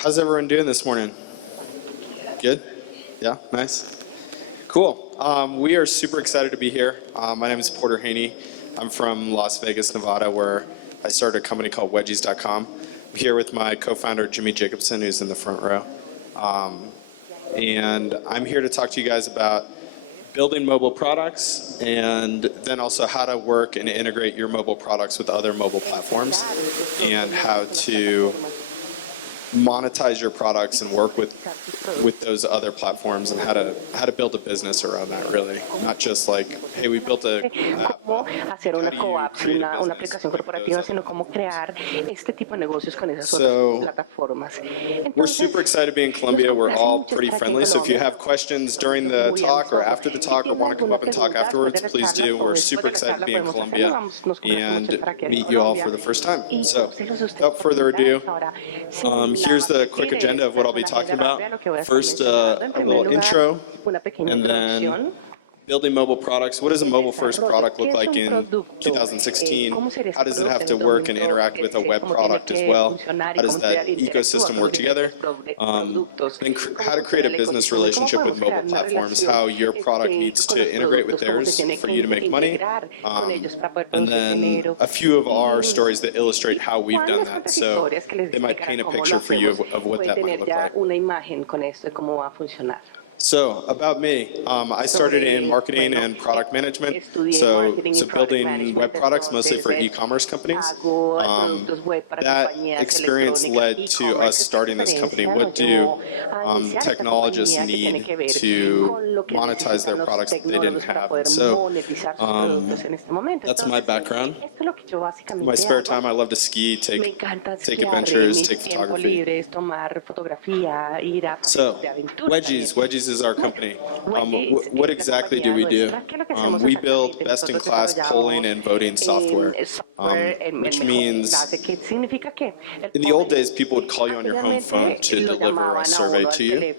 How's everyone doing this morning? Good? Yeah, nice. Cool. We are super excited to be here. My name is Porter Haney. I'm from Las Vegas, Nevada, where I started a company called Wedgies.com. I'm here with my co-founder, Jimmy Jacobson, who's in the front row. And I'm here to talk to you guys about building mobile products and then also how to work and integrate your mobile products with other mobile platforms and how to monetize your products and work with those other platforms and how to build a business around that, really. Not just like, hey, we built a cómo hacer una co-app, una aplicación corporativa, sino cómo crear este tipo de negocios con esas otras plataformas. We're super excited to be in Colombia. We're all pretty friendly. So if you have questions during the talk or after the talk or want to come up and talk afterwards, please do. We're super excited to be in Colombia and meet you all for the first time. So without further ado, here's the quick agenda of what I'll be talking about. First, a little intro, and then building mobile products. What does a mobile-first product look like in 2016? How does it have to work and interact with a web product as well? How does that ecosystem work together? Then how to create a business relationship with mobile platforms, how your product needs to integrate with theirs for you to make money. And then a few of our stories that illustrate how we've done that. So they might paint a picture for you of what that might look like. So, about me, I started in marketing and product management, so building web products mostly for e-commerce companies. That experience led to us starting this company. What do technologists need to monetize their products that they didn't have? So, that's my background. In my spare time, I love to ski, take adventures, take photography. So, Wedgies is our company. What exactly do we do? We build best-in-class polling and voting software, which means in the old days, people would call you on your home phone to deliver a survey to you.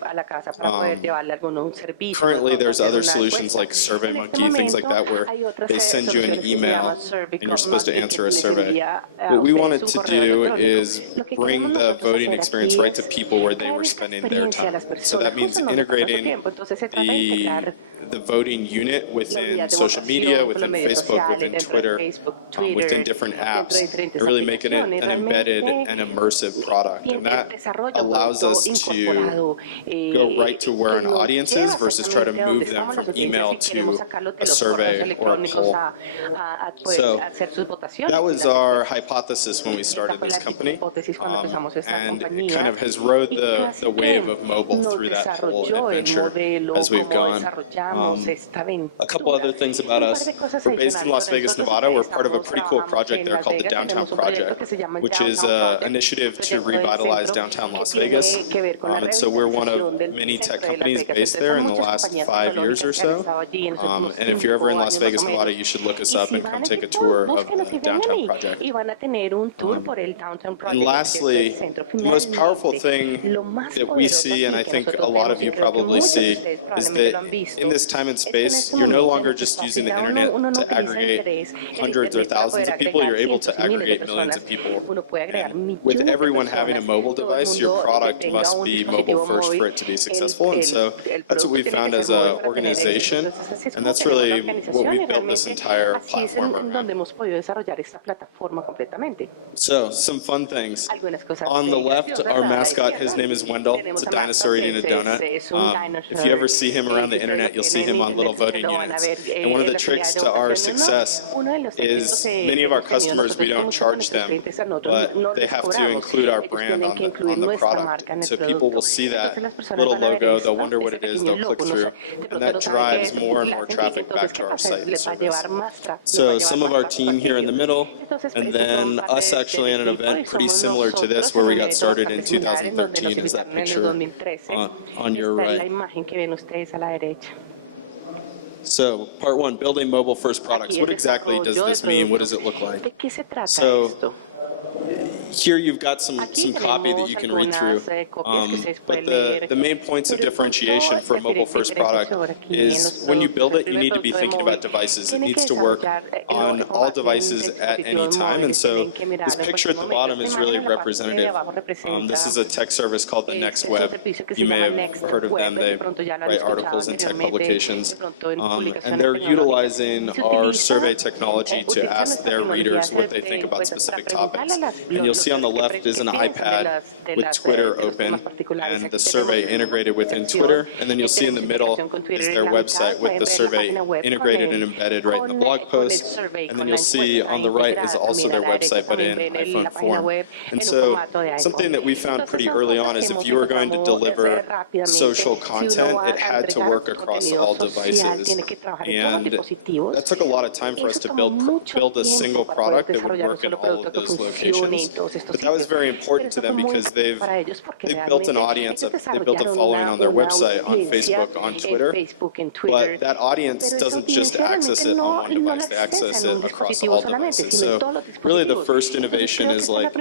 Currently, there's other solutions like SurveyMonkey, things like that, where they send you an email and you're supposed to answer a survey. What we wanted to do is bring the voting experience right to people where they were spending their time. So that means integrating the voting unit within social media, within Facebook, within Twitter, within different apps, and really making it an embedded and immersive product. And that allows us to go right to where an audience is versus try to move them from email to a survey or a poll. So that was our hypothesis when we started this company, and it kind of has rode the wave of mobile through that whole adventure as we've gone. A couple other things about us. We're based in Las Vegas, Nevada. We're part of a pretty cool project there called the Downtown Project, which is an initiative to revitalize downtown Las Vegas. And so we're one of many tech companies based there in the last 5 years or so. And if you're ever in Las Vegas, Nevada, you should look us up and come take a tour of the Downtown Project. And lastly, the most powerful thing that we see, and I think a lot of you probably see, is that in this time and space, you're no longer just using the internet to aggregate hundreds or thousands of people, you're able to aggregate millions of people. And with everyone having a mobile device, your product must be mobile first for it to be successful. And so that's what we found as an organization, and that's really what we built this entire platform around. So, some fun things. On the left, our mascot, his name is Wendell. It's a dinosaur eating a donut. If you ever see him around the internet, you'll see him on little voting units. And one of the tricks to our success is many of our customers, we don't charge them, but they have to include our brand on the product. So people will see that little logo, they'll wonder what it is, they'll click through, and that drives more and more traffic back to our site and service. So some of our team here in the middle, and then us actually at an event pretty similar to this where we got started in 2013 is that picture on your right. So, part one, building mobile-first products. What exactly does this mean? What does it look like? So, here you've got some copy that you can read through. But the main points of differentiation for a mobile-first product is when you build it, you need to be thinking about devices. It needs to work on all devices at any time. And so this picture at the bottom is really representative. This is a tech service called the Next Web. You may have heard of them. They write articles in tech publications. And they're utilizing our survey technology to ask their readers what they think about specific topics. And you'll see on the left is an iPad with Twitter open and the survey integrated within Twitter. And then you'll see in the middle is their website with the survey integrated and embedded right in the blog post. And then you'll see on the right is also their website, but in iPhone form. And so something that we found pretty early on is if you were going to deliver social content, it had to work across all devices. And that took a lot of time for us to build a single product that would work in all of those locations. But that was very important to them because they've built an audience, they've built a following on their website, on Facebook, on Twitter. But that audience doesn't just access it on one device, they access it across all devices. So really the first innovation is like,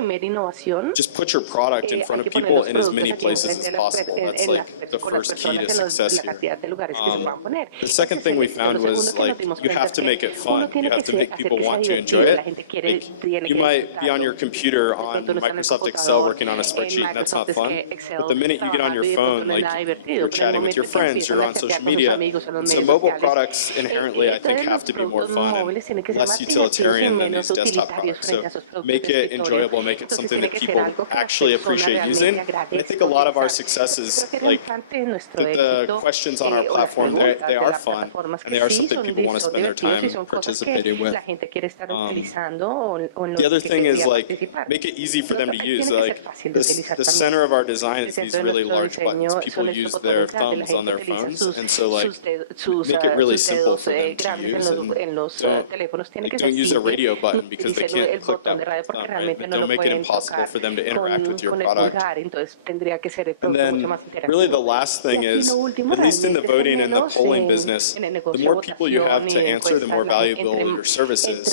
just put your product in front of people in as many places as possible. That's like the first key to success here. The second thing we found was like, you have to make it fun. You have to make people want to enjoy it. Like, you might be on your computer on Microsoft Excel working on a spreadsheet, and that's not fun. But the minute you get on your phone, like you're chatting with your friends, you're on social media. So mobile products inherently, I think, have to be more fun and less utilitarian than these desktop products. So make it enjoyable, make it something that people actually appreciate using. And I think a lot of our success is like the questions on our platform, they are fun, and they are something people want to spend their time participating with. The other thing is like, make it easy for them to use. Like the center of our design is these really large buttons. People use their thumbs on their phones, and so like make it really simple for them to use. And don't use a radio button because they can't click that with their thumb, right? But don't make it impossible for them to interact with your product. And then really the last thing is, at least in the voting and the polling business, the more people you have to answer, the more valuable your service is.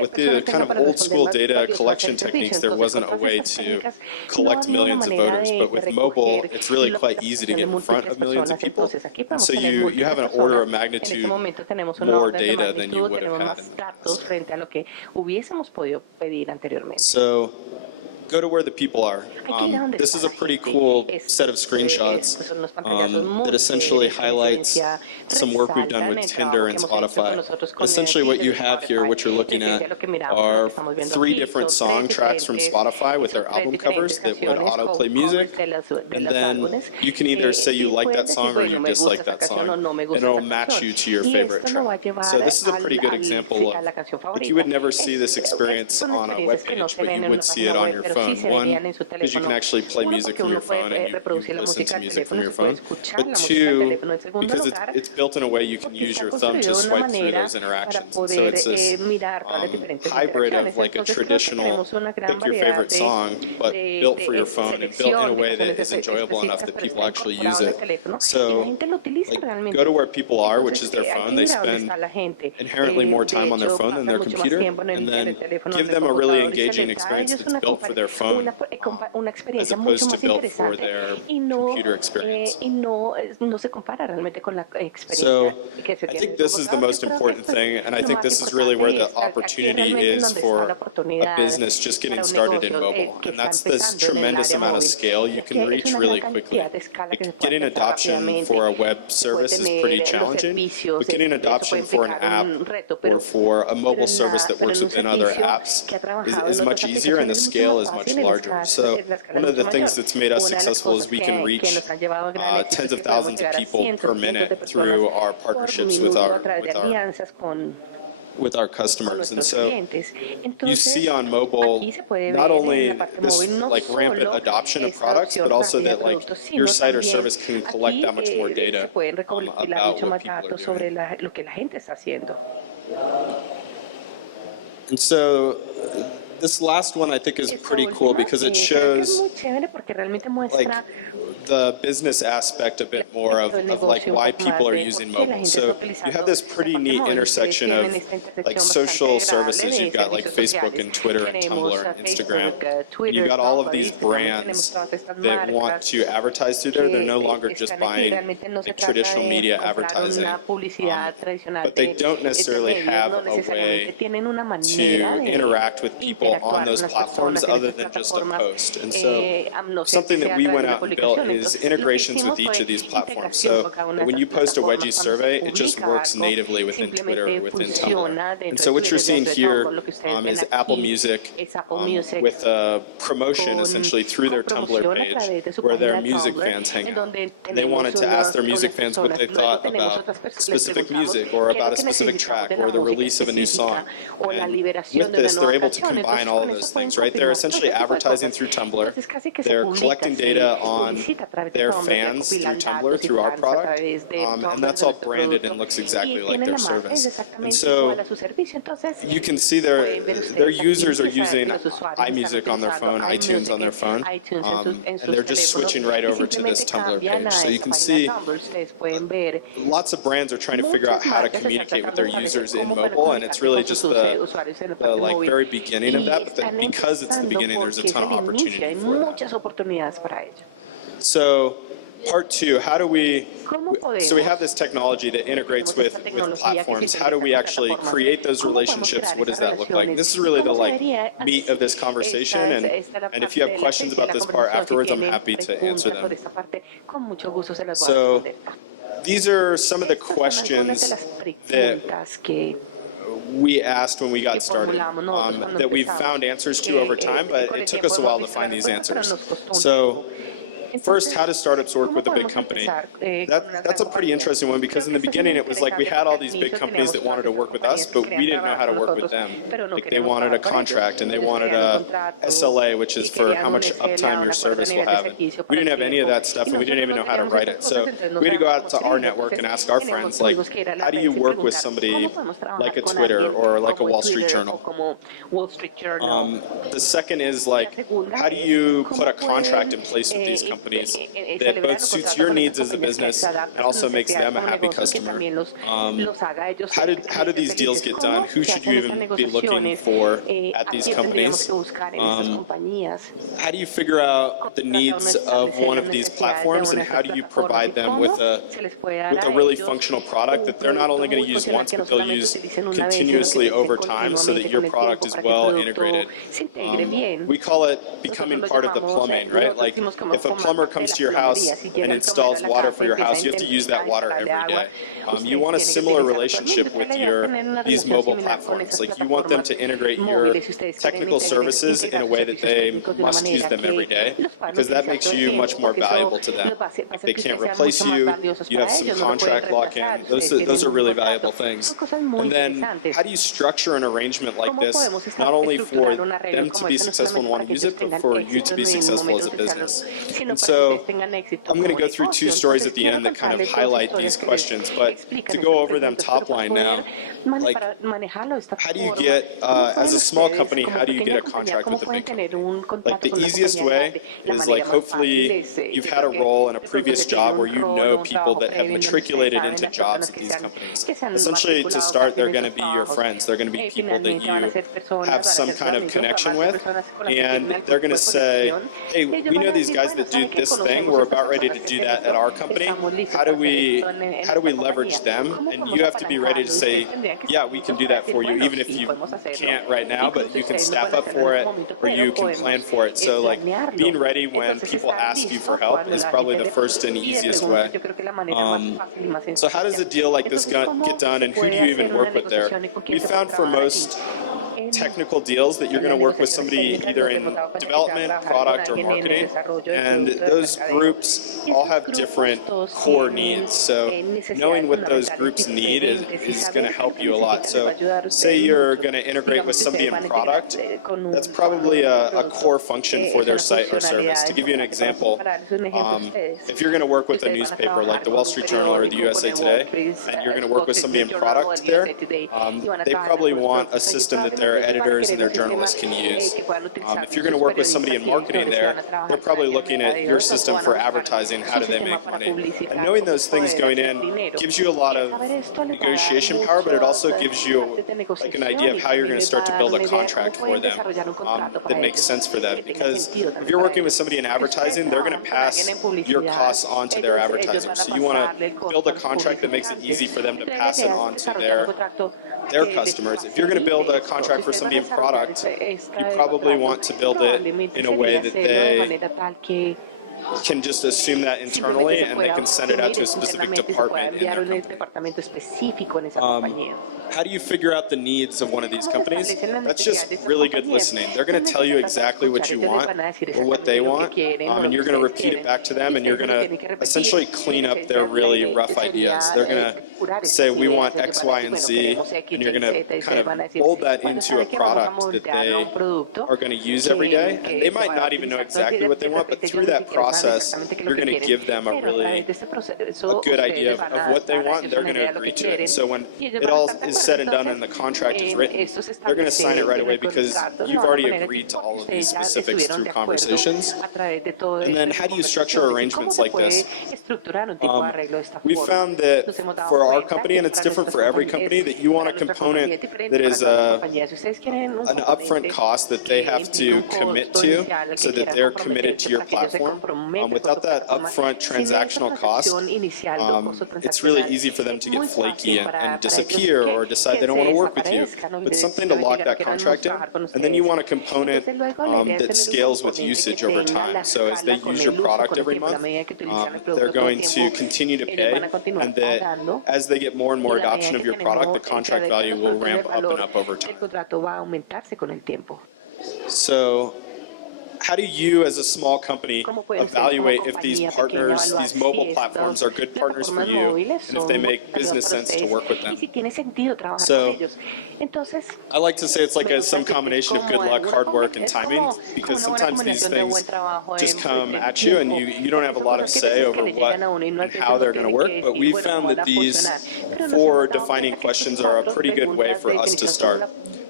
With the kind of old school data collection techniques, there wasn't a way to collect millions of voters, but with mobile, it's really quite easy to get in front of millions of people. And so you have an order of magnitude more data than you would have had in the past. So go to where the people are. This is a pretty cool set of screenshots that essentially highlights some work we've done with Tinder and Spotify. Essentially what you have here, what you're looking at, are 3 different song tracks from Spotify with their album covers that would autoplay music. And then you can either say you like that song or you dislike that song, and it'll match you to your favorite track. So this is a pretty good example of, like, you would never see this experience on a web page, but you would see it on your phone. One, because you can actually play music from your phone and you listen to music from your phone. But 2, because it's built in a way you can use your thumb to swipe through those interactions. So it's this hybrid of like a traditional pick your favorite song, but built for your phone and built in a way that is enjoyable enough that people actually use it. So like, go to where people are, which is their phone. They spend inherently more time on their phone than their computer, and then give them a really engaging experience that's built for their phone, as opposed to built for their computer experience. So I think this is the most important thing, and I think this is really where the opportunity is for a business just getting started in mobile. And that's this tremendous amount of scale you can reach really quickly. Like, getting adoption for a web service is pretty challenging, but getting adoption for an app or for a mobile service that works within other apps is much easier, and the scale is much larger. So one of the things that's made us successful is we can reach tens of thousands of people per minute through our partnerships with our customers. And so you see on mobile not only this like rampant adoption of products, but also that like your site or service can collect that much more data about what people are doing. And so this last one I think is pretty cool because it shows like the business aspect a bit more of like why people are using mobile. So you have this pretty neat intersection of like social services. You've got like Facebook and Twitter and Tumblr and Instagram. You've got all of these brands that want to advertise through there. They're no longer just buying like traditional media advertising, but they don't necessarily have a way to interact with people on those platforms other than just a post. And so something that we went out and built is integrations with each of these platforms. So when you post a wedgie survey, it just works natively within Twitter or within Tumblr. And so what you're seeing here is Apple Music with a promotion essentially through their Tumblr page where their music fans hang out. And they wanted to ask their music fans what they thought about specific music or about a specific track or the release of a new song. And with this, they're able to combine all of those things, right? They're essentially advertising through Tumblr. They're collecting data on their fans through Tumblr, through our product, and that's all branded and looks exactly like their service. And so you can see their users are using iMusic on their phone, iTunes on their phone, and they're just switching right over to this Tumblr page. So you can see lots of brands are trying to figure out how to communicate with their users in mobile, and it's really just the like very beginning of that, but because it's the beginning, there's a ton of opportunity for that. So part two, how do we, so we have this technology that integrates with platforms. How do we actually create those relationships? What does that look like? This is really the like meat of this conversation, and if you have questions about this part afterwards, I'm happy to answer them. So these are some of the questions that we asked when we got started, that we've found answers to over time, but it took us a while to find these answers. So first, how do startups work with a big company? That's a pretty interesting one because in the beginning it was like we had all these big companies that wanted to work with us, but we didn't know how to work with them. Like they wanted a contract and they wanted a SLA, which is for how much uptime your service will have. And we didn't have any of that stuff and we didn't even know how to write it. So we had to go out to our network and ask our friends, like, how do you work with somebody like a Twitter or like a Wall Street Journal? The second is like, how do you put a contract in place with these companies that both suits your needs as a business and also makes them a happy customer? How do these deals get done? Who should you even be looking for at these companies? How do you figure out the needs of one of these platforms, and how do you provide them with a really functional product that they're not only going to use once, but they'll use continuously over time so that your product is well integrated? We call it becoming part of the plumbing, right? Like if a plumber comes to your house and installs water for your house, you have to use that water every day. You want a similar relationship with these mobile platforms. Like you want them to integrate your technical services in a way that they must use them every day, because that makes you much more valuable to them. They can't replace you. You have some contract lock-in. Those are really valuable things. And then how do you structure an arrangement like this, not only for them to be successful and want to use it, but for you to be successful as a business? And so I'm going to go through two stories at the end that kind of highlight these questions, but to go over them top line now, like how do you get, as a small company, how do you get a contract with a big company? Like the easiest way is like hopefully you've had a role in a previous job where you know people that have matriculated into jobs at these companies. Essentially to start, they're going to be your friends. They're going to be people that you have some kind of connection with, and they're going to say, hey, we know these guys that do this thing. We're about ready to do that at our company. How do we leverage them? And you have to be ready to say, yeah, we can do that for you, even if you can't right now, but you can staff up for it or you can plan for it. So like being ready when people ask you for help is probably the first and easiest way. So how does a deal like this get done, and who do you even work with there? We found for most technical deals that you're going to work with somebody either in development, product, or marketing, and those groups all have different core needs. So knowing what those groups need is going to help you a lot. So say you're going to integrate with somebody in product, that's probably a core function for their site or service. To give you an example, if you're going to work with a newspaper like the Wall Street Journal or the USA Today, and you're going to work with somebody in product there, they probably want a system that they're their editors and their journalists can use. If you're going to work with somebody in marketing there, they're probably looking at your system for advertising, how do they make money. And knowing those things going in gives you a lot of negotiation power, but it also gives you like an idea of how you're going to start to build a contract for them that makes sense for them. Because if you're working with somebody in advertising, they're going to pass your costs on to their advertisers. So you want to build a contract that makes it easy for them to pass it on to their customers. If you're going to build a contract for somebody in product, you probably want to build it in a way that they can just assume that internally and they can send it out to a specific department in their company. How do you figure out the needs of one of these companies? That's just really good listening. They're going to tell you exactly what you want or what they want, and you're going to repeat it back to them, and you're going to essentially clean up their really rough ideas. They're going to say, we want X, Y, and Z, and you're going to kind of mold that into a product that they are going to use every day. And they might not even know exactly what they want, but through that process, you're going to give them a good idea of what they want, and they're going to agree to it. So when it all is said and done and the contract is written, they're going to sign it right away because you've already agreed to all of these specifics through conversations. And then how do you structure arrangements like this? We found that for our company, and it's different for every company, that you want a component that is an upfront cost that they have to commit to so that they're committed to your platform. Without that upfront transactional cost, it's really easy for them to get flaky and disappear or decide they don't want to work with you. But something to lock that contract in, and then you want a component that scales with usage over time. So as they use your product every month, they're going to continue to pay, and that as they get more and more adoption of your product, the contract value will ramp up and up over time. So how do you, as a small company, evaluate if these partners, these mobile platforms, are good partners for you, and if they make business sense to work with them? So I like to say it's like some combination of good luck, hard work, and timing, because sometimes these things just come at you, and you don't have a lot of say over what and how they're going to work. But we found that these 4 defining questions are a pretty good way for us to start.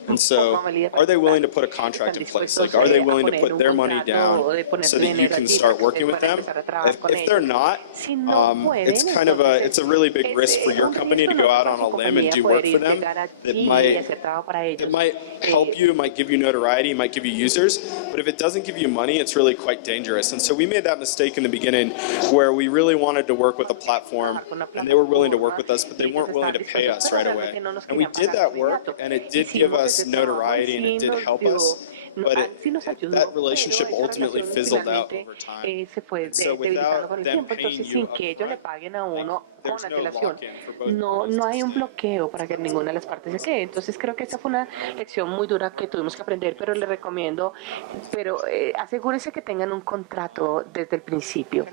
And so, are they willing to put a contract in place? Like, are they willing to put their money down so that you can start working with them? If they're not, it's kind of it's a really big risk for your company to go out on a limb and do work for them that might help you, might give you notoriety, might give you users. But if it doesn't give you money, it's really quite dangerous. And so we made that mistake in the beginning where we really wanted to work with a platform and they were willing to work with us, but they weren't willing to pay us right away. And we did that work, and it did give us notoriety and it did help us, but that relationship ultimately fizzled out over time. And so without them paying you upfront, there's no lock-in for both parties. No hay un bloqueo para que ninguna de las partes se quede. Entonces creo que esa fue una lección muy dura que tuvimos que aprender, pero le recomiendo, asegúrese que tengan un contrato desde el principio.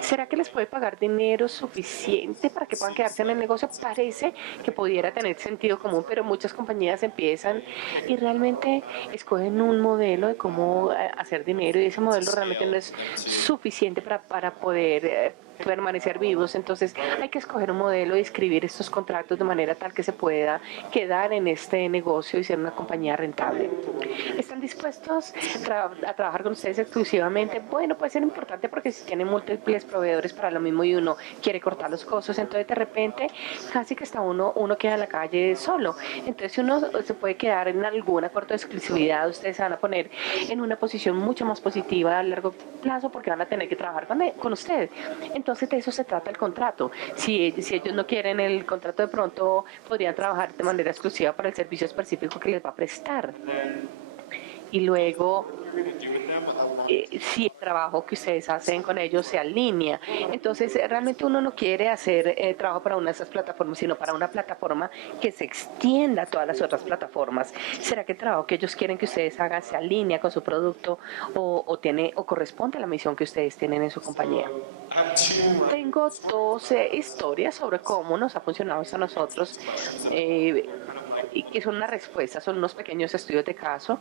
¿Será que les puede pagar dinero suficiente para que puedan quedarse en el negocio? Parece que pudiera tener sentido común, pero muchas compañías empiezan y realmente escogen un modelo de cómo hacer dinero, y ese modelo realmente no es suficiente para poder permanecer vivos. Entonces hay que escoger un modelo y escribir estos contratos de manera tal que se pueda quedar en este negocio y ser una compañía rentable. ¿Están dispuestos a trabajar con ustedes exclusivamente? Bueno, puede ser importante porque si tienen múltiples proveedores para lo mismo y uno quiere cortar los costos, entonces de repente casi que está uno queda en la calle solo. Entonces uno se puede quedar en algún acuerdo de exclusividad, ustedes se van a poner en una posición mucho más positiva a largo plazo porque van a tener que trabajar con usted. Entonces de eso se trata el contrato. Si ellos no quieren el contrato, de pronto podrían trabajar de manera exclusiva para el servicio específico que les va a prestar. Y luego, si el trabajo que ustedes hacen con ellos se alinea. Entonces, realmente uno no quiere hacer trabajo para una de esas plataformas, sino para una plataforma que se extienda a todas las otras plataformas. ¿Será que el trabajo que ellos quieren que ustedes hagan se alinea con su producto o corresponde a la misión que ustedes tienen en su compañía? Tengo 12 historias sobre cómo nos ha funcionado esto a nosotros. Que son una respuesta, son unos pequeños estudios de caso,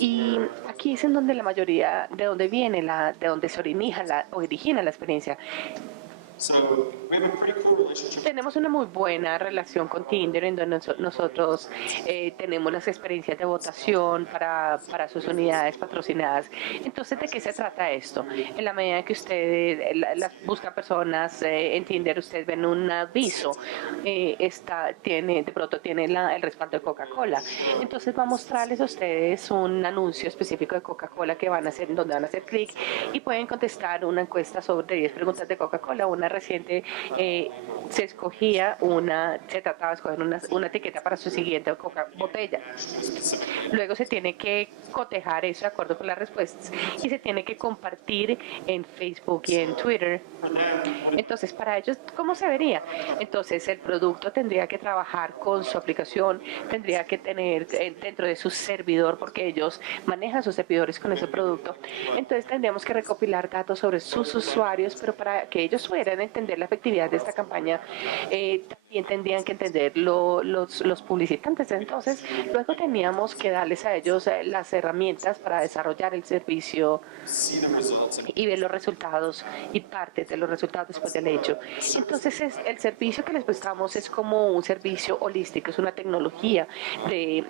y aquí es en donde la mayoría, de donde viene, de donde se origina la experiencia. Tenemos una muy buena relación con Tinder, en donde nosotros tenemos las experiencias de votación para sus unidades patrocinadas. Entonces, ¿de qué se trata esto? En la medida que usted busca personas en Tinder, ustedes ven un aviso, de pronto tiene el respaldo de Coca-Cola. Entonces, va a mostrarles a ustedes un anuncio específico de Coca-Cola que van a hacer, donde van a hacer clic y pueden contestar una encuesta sobre 10 preguntas de Coca-Cola. Una reciente se trataba de escoger una etiqueta para su siguiente botella. Luego se tiene que cotejar eso de acuerdo con las respuestas y se tiene que compartir en Facebook y en Twitter. Entonces, para ellos, ¿cómo se vería? Entonces, el producto tendría que trabajar con su aplicación, tendría que tener dentro de su servidor, porque ellos manejan sus servidores con ese producto. Entonces, tendríamos que recopilar datos sobre sus usuarios, pero para que ellos pudieran entender la efectividad de esta campaña, también tendrían que entender los publicitantes. Entonces, luego teníamos que darles a ellos las herramientas para desarrollar el servicio y ver los resultados y parte de los resultados después del hecho. Entonces, el servicio que les prestamos es como un servicio holístico, es una tecnología de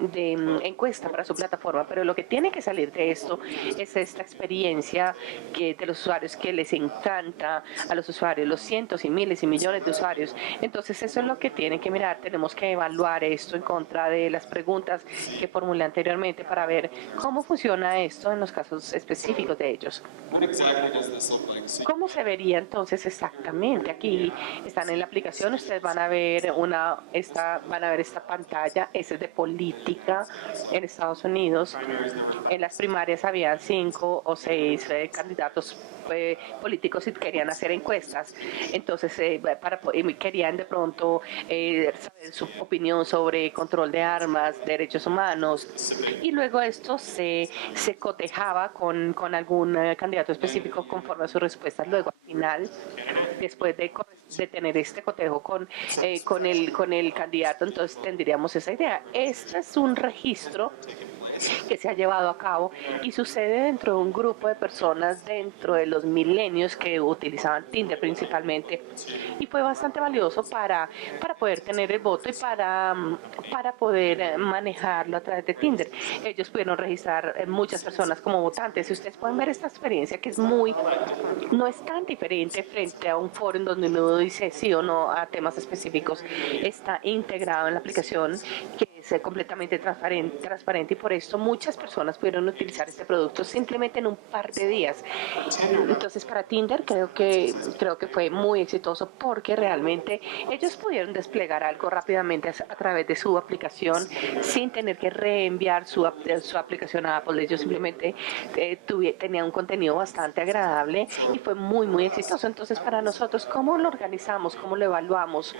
encuesta para su plataforma, pero lo que tiene que salir de esto es esta experiencia de los usuarios que les encanta a los usuarios, los cientos y miles y millones de usuarios. Entonces, eso es lo que tienen que mirar. Tenemos que evaluar esto en contra de las preguntas que formulé anteriormente para ver cómo funciona esto en los casos específicos de ellos. ¿Cómo se vería entonces exactamente? Aquí están en la aplicación, ustedes van a ver esta pantalla, esa es de política en Estados Unidos. En las primarias había 5 o 6 candidatos políticos y querían hacer encuestas. Entonces, querían de pronto saber su opinión sobre control de armas, derechos humanos, y luego esto se cotejaba con algún candidato específico conforme a sus respuestas. Luego, al final, después de tener este cotejo con el candidato, entonces tendríamos esa idea. Este es un registro que se ha llevado a cabo y sucede dentro de un grupo de personas dentro de los milenios que utilizaban Tinder principalmente, y fue bastante valioso para poder tener el voto y para poder manejarlo a través de Tinder. Ellos pudieron registrar muchas personas como votantes y ustedes pueden ver esta experiencia que no es tan diferente frente a un foro en donde uno dice sí o no a temas específicos. Está integrado en la aplicación, que es completamente transparente, y por esto muchas personas pudieron utilizar este producto simplemente en un par de días. Entonces, para Tinder creo que fue muy exitoso, porque realmente ellos pudieron desplegar algo rápidamente a través de su aplicación sin tener que reenviar su aplicación a Apple. Ellos simplemente tenían un contenido bastante agradable y fue muy, muy exitoso. Entonces, para nosotros, ¿cómo lo organizamos? ¿Cómo lo evaluamos?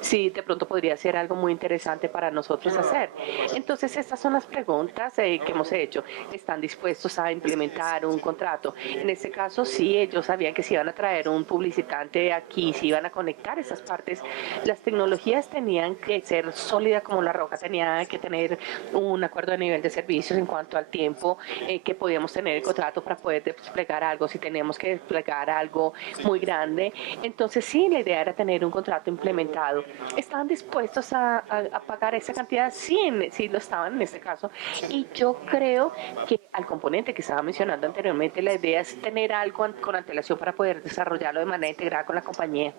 Sí, de pronto podría ser algo muy interesante para nosotros hacer. Entonces, estas son las preguntas que hemos hecho. ¿Están dispuestos a implementar un contrato? En este caso, sí, ellos sabían que si iban a traer un publicitante aquí, si iban a conectar esas partes, las tecnologías tenían que ser sólidas como la roca, tenían que tener un acuerdo de nivel de servicios en cuanto al tiempo que podíamos tener el contrato para poder desplegar algo, si teníamos que desplegar algo muy grande. Entonces, sí, la idea era tener un contrato implementado. ¿Estaban dispuestos a pagar esa cantidad? Sí lo estaban en este caso. Y yo creo que al componente que estaba mencionando anteriormente, la idea es tener algo con antelación para poder desarrollarlo de manera integrada con la compañía.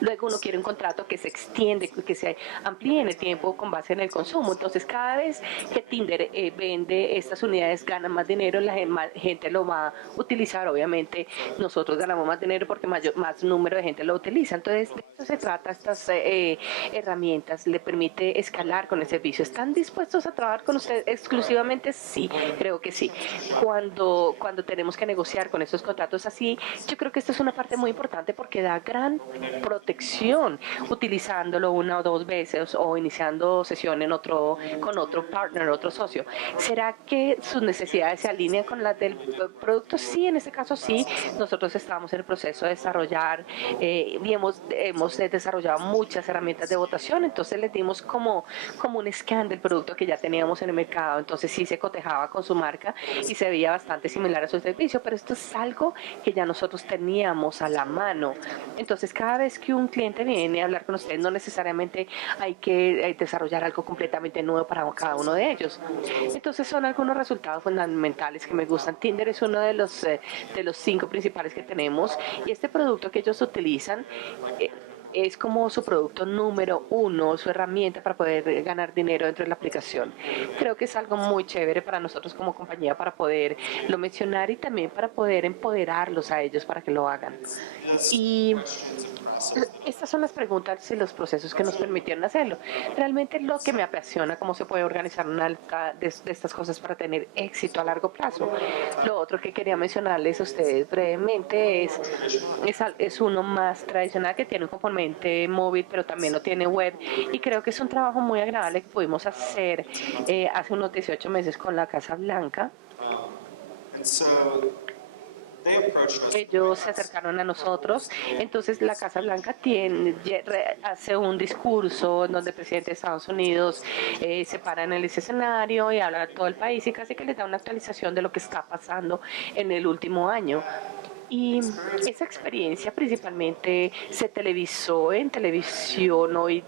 Luego uno quiere un contrato que se extiende, que se amplíe en el tiempo con base en el consumo. Entonces, cada vez que Tinder vende estas unidades, gana más dinero, la gente lo va a utilizar. Obviamente, nosotros ganamos más dinero porque más número de gente lo utiliza. Entonces, de eso se trata. Estas herramientas le permite escalar con el servicio. ¿Están dispuestos a trabajar con ustedes exclusivamente? Sí, creo que sí. Cuando tenemos que negociar con estos contratos así, yo creo que esta es una parte muy importante, porque da gran protección utilizándolo una o dos veces o iniciando sesión con otro partner, otro socio. ¿Será que sus necesidades se alinean con las del producto? Sí, en este caso sí. Nosotros estamos en el proceso de desarrollar y hemos desarrollado muchas herramientas de votación. Entonces les dimos como un scan del producto que ya teníamos en el mercado. Entonces sí se cotejaba con su marca y se veía bastante similar a su servicio, pero esto es algo que ya nosotros teníamos a la mano. Entonces, cada vez que un cliente viene a hablar con usted, no necesariamente hay que desarrollar algo completamente nuevo para cada uno de ellos. Entonces, son algunos resultados fundamentales que me gustan. Tinder es uno de los 5 principales que tenemos, y este producto que ellos utilizan es como su producto número 1, su herramienta para poder ganar dinero dentro de la aplicación. Creo que es algo muy chévere para nosotros como compañía para poderlo mencionar y también para poder empoderarlos a ellos para que lo hagan. Y estas son las preguntas y los procesos que nos permitieron hacerlo. Realmente lo que me apasiona, cómo se puede organizar una lista de estas cosas para tener éxito a largo plazo. Lo otro que quería mencionarles a ustedes brevemente es uno más tradicional que tiene un componente móvil, pero también lo tiene web. Y creo que es un trabajo muy agradable que pudimos hacer hace unos 18 meses con la Casa Blanca. Ellos se acercaron a nosotros, entonces la Casa Blanca hace un discurso en donde el presidente de Estados Unidos se para en el escenario y habla a todo el país y casi que les da una actualización de lo que está pasando en el último año. Y esa experiencia principalmente se televisó en televisión hoy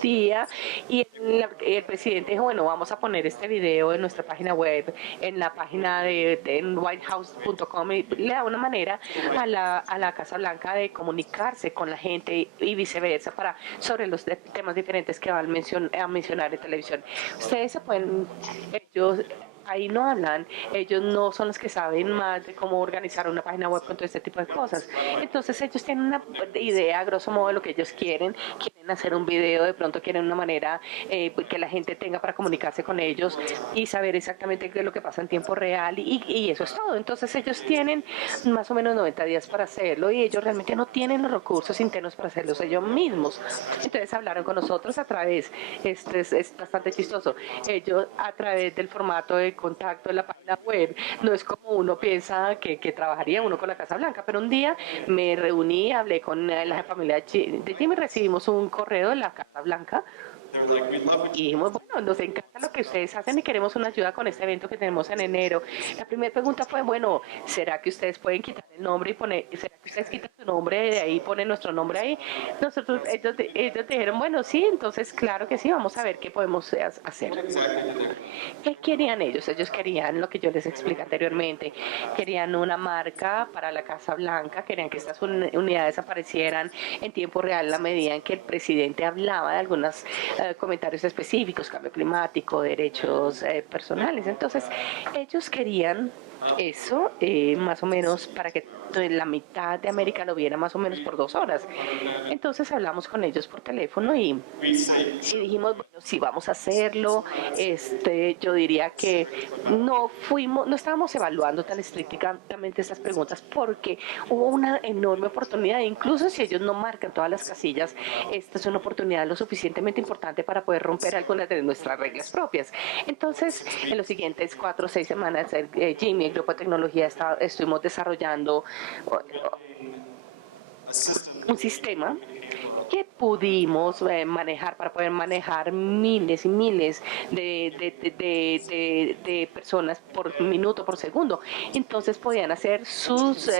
día, y el presidente dijo, bueno, vamos a poner este video en nuestra página web, en la página de whitehouse.com, y le da una manera a la Casa Blanca de comunicarse con la gente y viceversa sobre los temas diferentes que van a mencionar en televisión. Ustedes se pueden, ellos ahí no hablan, ellos no son los que saben más de cómo organizar una página web con todo este tipo de cosas. Entonces ellos tienen una idea, a grosso modo, de lo que ellos quieren hacer un video, de pronto quieren una manera que la gente tenga para comunicarse con ellos y saber exactamente qué es lo que pasa en tiempo real, y eso es todo. Entonces ellos tienen más o menos 90 días para hacerlo, y ellos realmente no tienen los recursos internos para hacerlos ellos mismos. Entonces hablaron con nosotros a través, es bastante chistoso, ellos a través del formato de contacto en la página web. No es como uno piensa que trabajaría uno con la Casa Blanca, pero un día me reuní, hablé con la familia de Jimmy, recibimos un correo de la Casa Blanca y dijimos, bueno, nos encanta lo que ustedes hacen y queremos una ayuda con este evento que tenemos en enero. La primera pregunta fue, bueno, ¿será que ustedes pueden quitar el nombre y será que ustedes quitan su nombre de ahí, ponen nuestro nombre ahí? Ellos dijeron, bueno, sí, entonces claro que sí, vamos a ver qué podemos hacer. ¿Qué querían ellos? Ellos querían lo que yo les expliqué anteriormente. Querían una marca para la Casa Blanca, querían que estas unidades aparecieran en tiempo real a la medida en que el presidente hablaba de algunos comentarios específicos, cambio climático, derechos personales. Entonces, ellos querían eso más o menos para que la mitad de América lo viera más o menos por 2 horas. Entonces hablamos con ellos por teléfono y dijimos, bueno, sí, vamos a hacerlo. Yo diría que no estábamos evaluando tan estrictamente estas preguntas porque hubo una enorme oportunidad. Incluso si ellos no marcan todas las casillas, esta es una oportunidad lo suficientemente importante para poder romper algunas de nuestras reglas propias. Entonces, en los siguientes 4 o 6 semanas, Jimmy, el grupo de tecnología, estuvimos desarrollando un sistema que pudimos manejar para poder manejar miles y miles de personas por minuto, por segundo. Entonces podían hacer sus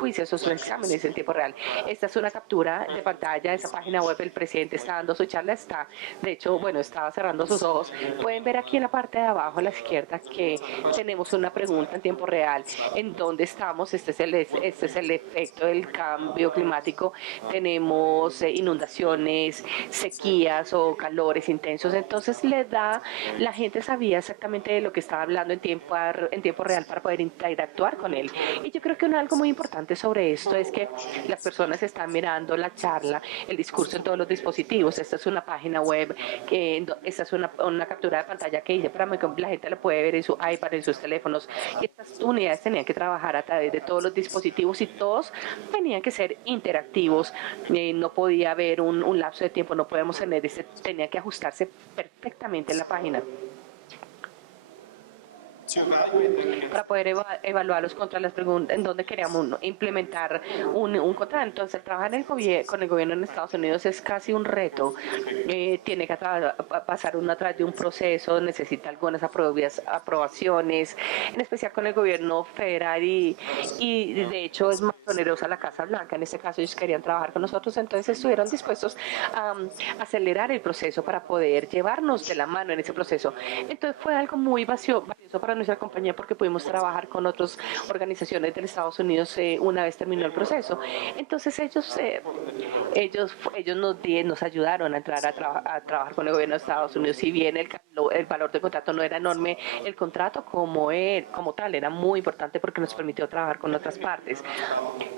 quizzes, sus exámenes en tiempo real. Esta es una captura de pantalla de esa página web. El presidente está dando su charla, de hecho, bueno, estaba cerrando sus ojos. Pueden ver aquí en la parte de abajo a la izquierda que tenemos una pregunta en tiempo real. ¿En dónde estamos? Este es el efecto del cambio climático. Tenemos inundaciones, sequías o calores intensos. Entonces la gente sabía exactamente de lo que estaba hablando en tiempo real para poder interactuar con él. Y yo creo que algo muy importante sobre esto es que las personas están mirando la charla, el discurso en todos los dispositivos. Esta es una página web, esta es una captura de pantalla que hice para que la gente la puede ver en su iPad, en sus teléfonos. Y estas unidades tenían que trabajar a través de todos los dispositivos y todos tenían que ser interactivos. No podía haber un lapso de tiempo, no podemos tener tenía que ajustarse perfectamente en la página. para poder evaluarlos contra las preguntas en donde queríamos implementar un contrato. Entonces, trabajar con el gobierno en Estados Unidos es casi un reto. Tiene que pasar uno a través de un proceso, necesita algunas aprobaciones, en especial con el gobierno federal y de hecho es más onerosa la Casa Blanca. En este caso ellos querían trabajar con nosotros, entonces estuvieron dispuestos a acelerar el proceso para poder llevarnos de la mano en ese proceso. Entonces fue algo muy valioso para nuestra compañía porque pudimos trabajar con otras organizaciones de Estados Unidos una vez terminó el proceso. Entonces ellos nos ayudaron a entrar a trabajar con el gobierno de Estados Unidos. Si bien el valor del contrato no era enorme, el contrato como tal era muy importante porque nos permitió trabajar con otras partes.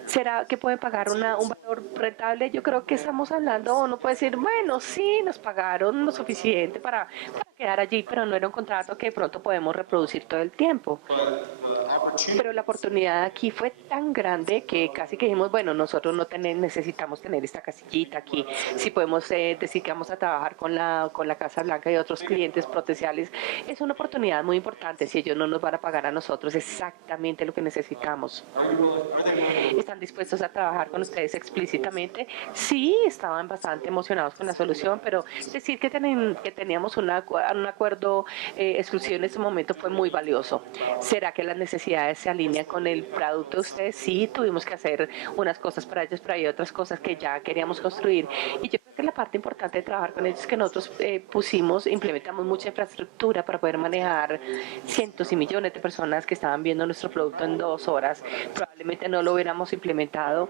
¿Será que pueden pagar un valor rentable? Yo creo que estamos hablando, uno puede decir, bueno, sí, nos pagaron lo suficiente para quedar allí, pero no era un contrato que de pronto podemos reproducir todo el tiempo. Pero la oportunidad aquí fue tan grande que casi que dijimos, bueno, nosotros no necesitamos tener esta casillita aquí. Si podemos decir que vamos a trabajar con la Casa Blanca y otros clientes potenciales, es una oportunidad muy importante. Si ellos no nos van a pagar a nosotros exactamente lo que necesitamos. ¿Están dispuestos a trabajar con ustedes explícitamente? Sí, estaban bastante emocionados con la solución, pero decir que teníamos un acuerdo exclusivo en este momento fue muy valioso. ¿Será que las necesidades se alinean con el producto de ustedes? Sí, tuvimos que hacer unas cosas para ellos, pero hay otras cosas que ya queríamos construir. Y yo creo que la parte importante de trabajar con ellos es que nosotros implementamos mucha infraestructura para poder manejar cientos y millones de personas que estaban viendo nuestro producto en 2 horas. Probablemente no lo hubiéramos implementado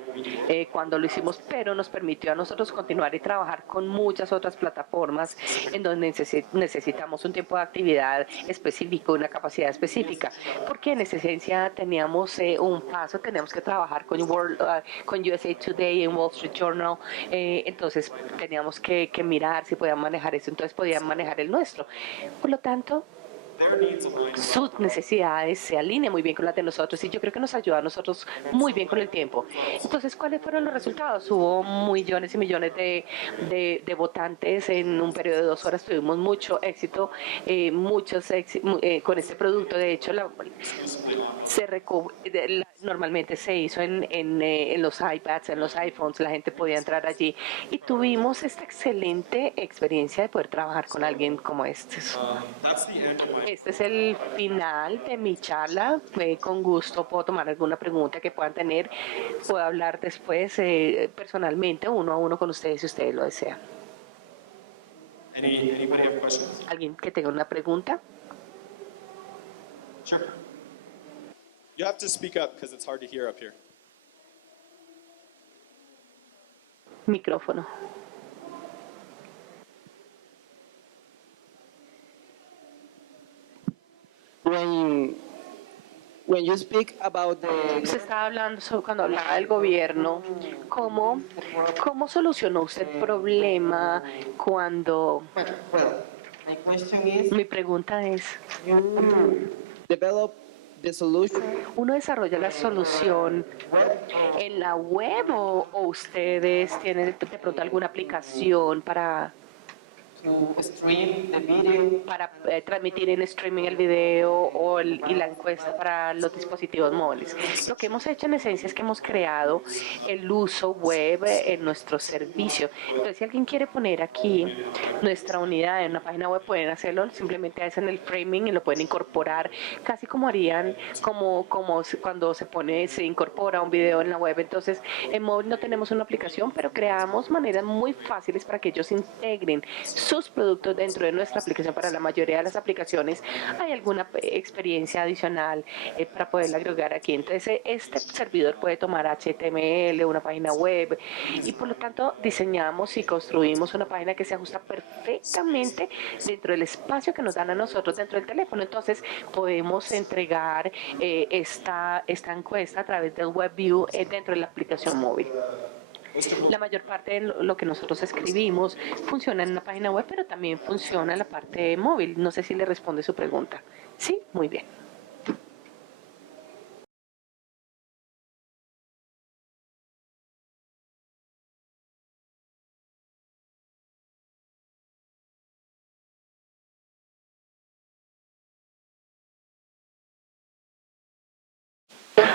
cuando lo hicimos, pero nos permitió a nosotros continuar y trabajar con muchas otras plataformas en donde necesitamos un tiempo de actividad específico, una capacidad específica, porque en esencia teníamos teníamos que trabajar con USA Today y Wall Street Journal, entonces teníamos que mirar si podían manejar eso, entonces podían manejar el nuestro. Por lo tanto, sus necesidades se alinean muy bien con las de nosotros y yo creo que nos ayuda a nosotros muy bien con el tiempo. Entonces, ¿cuáles fueron los resultados? Hubo millones y millones de votantes en un periodo de 2 horas. Tuvimos mucho éxito, con este producto. De hecho, normalmente se hizo en los iPads, en los iPhones, la gente podía entrar allí y tuvimos esta excelente experiencia de poder trabajar con alguien como este. Este es el final de mi charla. Con gusto puedo tomar alguna pregunta que puedan tener. Puedo hablar después personalmente, uno a uno con ustedes si ustedes lo desean. ¿Alguien que tenga una pregunta? Sure. You have to speak up because it's hard to hear up here. Micrófono. When you speak about Usted estaba hablando cuando hablaba del gobierno, ¿cómo solucionó usted el problema cuando? my question is, Mi pregunta es, you develop the solution ¿uno desarrolla la solución en la web o ustedes tienen de pronto alguna aplicación para to stream the video transmitir en streaming el video y la encuesta para los dispositivos móviles? Lo que hemos hecho en esencia es que hemos creado el uso web en nuestro servicio. Entonces, si alguien quiere poner aquí nuestra unidad en una página web, pueden hacerlo, simplemente hacen el framing y lo pueden incorporar, casi como harían como cuando se incorpora un video en la web. Entonces, en móvil no tenemos una aplicación, pero creamos maneras muy fáciles para que ellos integren sus productos dentro de nuestra aplicación. Para la mayoría de las aplicaciones hay alguna experiencia adicional para poderla agregar aquí. Entonces, este servidor puede tomar HTML, una página web, y por lo tanto diseñamos y construimos una página que se ajusta perfectamente dentro del espacio que nos dan a nosotros dentro del teléfono. Entonces, podemos entregar esta encuesta a través del WebView dentro de la aplicación móvil. La mayor parte de lo que nosotros escribimos funciona en una página web, pero también funciona en la parte móvil. No sé si le responde su pregunta. Sí, muy bien.